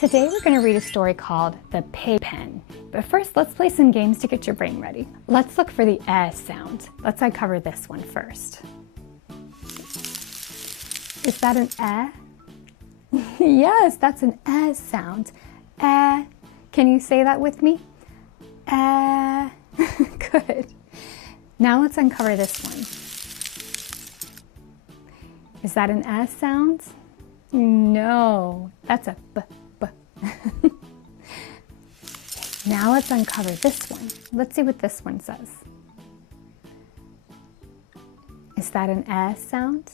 Today we're going to read a story called The Pig Pen. But first, let's play some games to get your brain ready. Let's look for the sound. Let's uncover this one first. Is that an Yes, that's an sound. Can you say that with me? Good. Now let's uncover this one. Is that an sound? No, that's a b. Now let's uncover this one. Let's see what this one says. Is that an sound?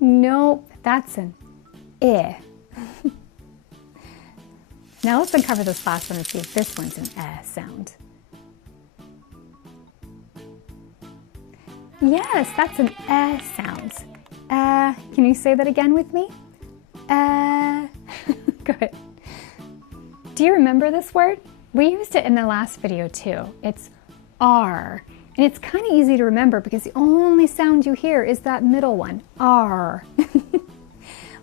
Nope, that's an I. Now let's uncover this last one and see if this one's an sound. Yes, that's an sound. Can you say that again with me? Good. Do you remember this word? We used it in the last video too. It's R. And it's kind of easy to remember because the only sound you hear is that middle one, R.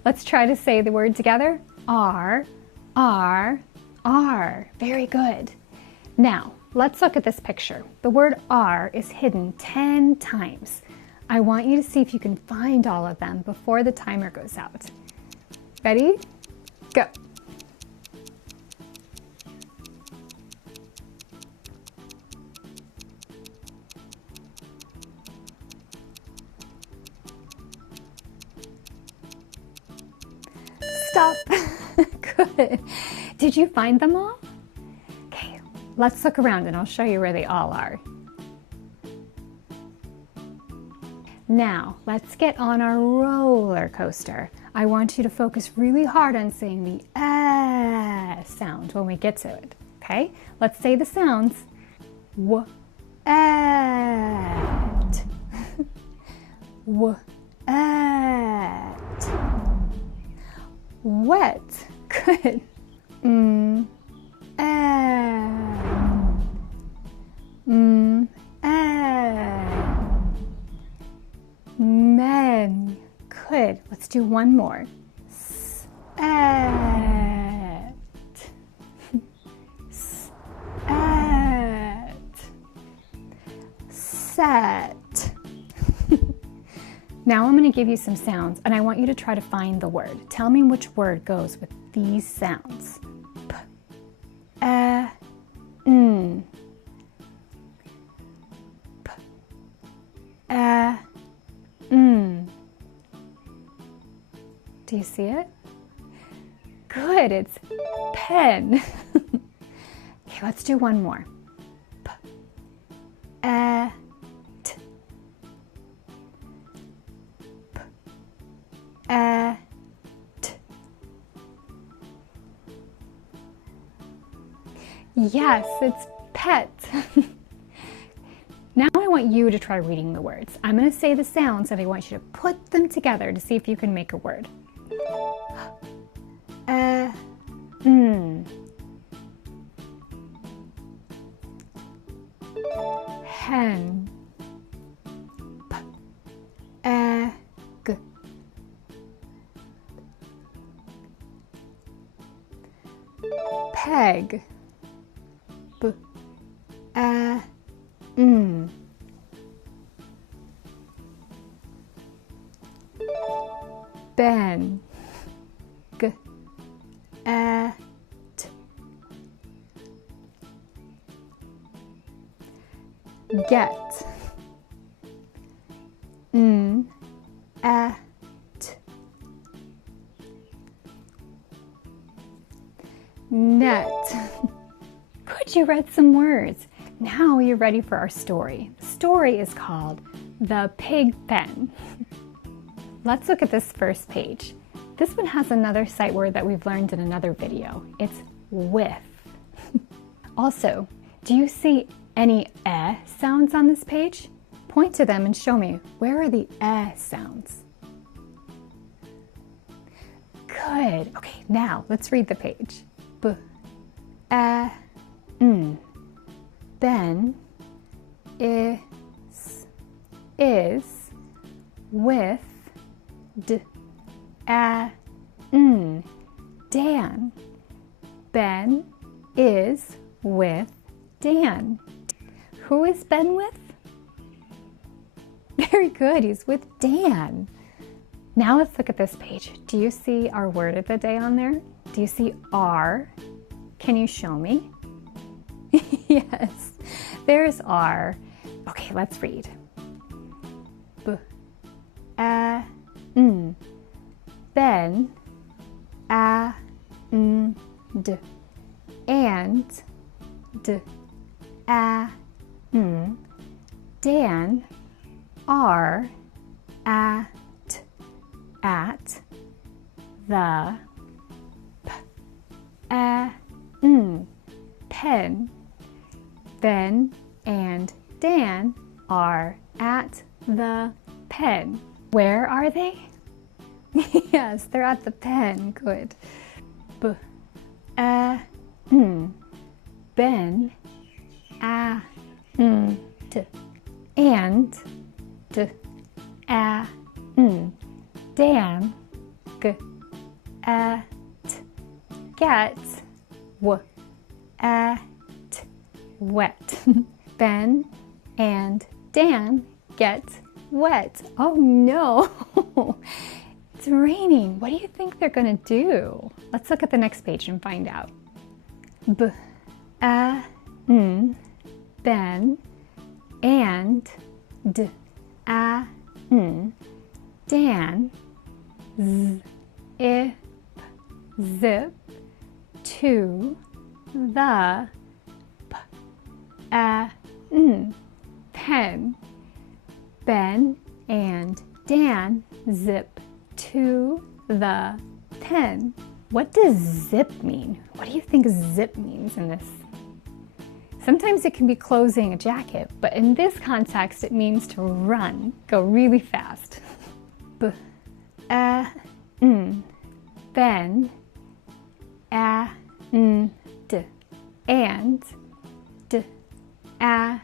Let's try to say the word together. R, R, R. Very good. Now, let's look at this picture. The word R is hidden 10 times. I want you to see if you can find all of them before the timer goes out. Ready? Go. Stop. Good. Did you find them all? Okay, let's look around and I'll show you where they all are. Now, let's get on our roller coaster. I want you to focus really hard on saying the sound when we get to it, okay? Let's say the sounds. W-at. W-at. Wet. Good. Men. Good. Let's do one more. Sat. Sat. Sat. Now I'm going to give you some sounds and I want you to try to find the word. Tell me which word goes with these sounds. P, n. P, n. Do you see it? Good, it's pen. Okay, let's do one more. P, t. P, t. Yes, it's pet. Now I want you to try reading the words. I'm going to say the sounds and I want you to put them together to see if you can make a word. Hen. P-egg. Peg. B-a-n. Ben. G-a-t. Get. N-at. Net. Good, you read some words. Now you're ready for our story. The story is called The Pig Pen. Let's look at this first page. This one has another sight word that we've learned in another video. It's with. Also, do you see any sounds on this page? Point to them and show me, where are the sounds? Good. Okay, now let's read the page. B-a-n. Ben is with d-a-n. Dan. Ben is with Dan. Who is Ben with? Very good, he's with Dan. Now let's look at this page. Do you see our word of the day on there? Do you see R? Can you show me? Yes, there's R. Okay, let's read. B, a, n. Ben, a, n, d. And, d, a, n. Dan, are, at the, p, a, n, pen. Ben and Dan are at the pen. Where are they? Yes, they're at the pen. Good. B, a, n. Ben, a, n, d. And, d, a, n. Dan, g, a, t. Get, w, a, t. Wet. Ben and Dan get wet. Oh no, it's raining. What do you think they're gonna do? Let's look at the next page and find out. B, a, n. Ben and, d, a, n. Dan, z, if, zip, to, the, p, a, n. Pen. Ben and Dan zip to the pen. What does zip mean? What do you think zip means in this? Sometimes it can be closing a jacket, but in this context it means to run, go really fast. B, a, n. Ben, a, n, d. And, d, a,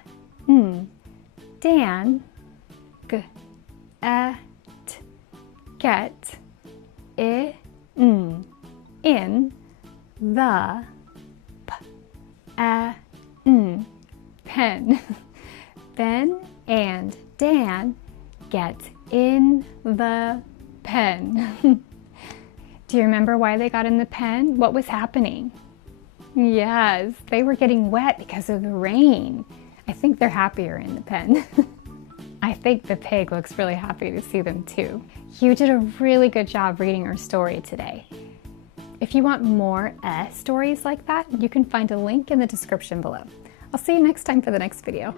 n. Dan, g, a, t. Get, I, n. In, the, p, a, n. Pen. Ben and Dan get in the pen. Do you remember why they got in the pen? What was happening? Yes, they were getting wet because of the rain. I think they're happier in the pen. I think the pig looks really happy to see them too. You did a really good job reading our story today. If you want more stories like that, you can find a link in the description below. I'll see you next time for the next video.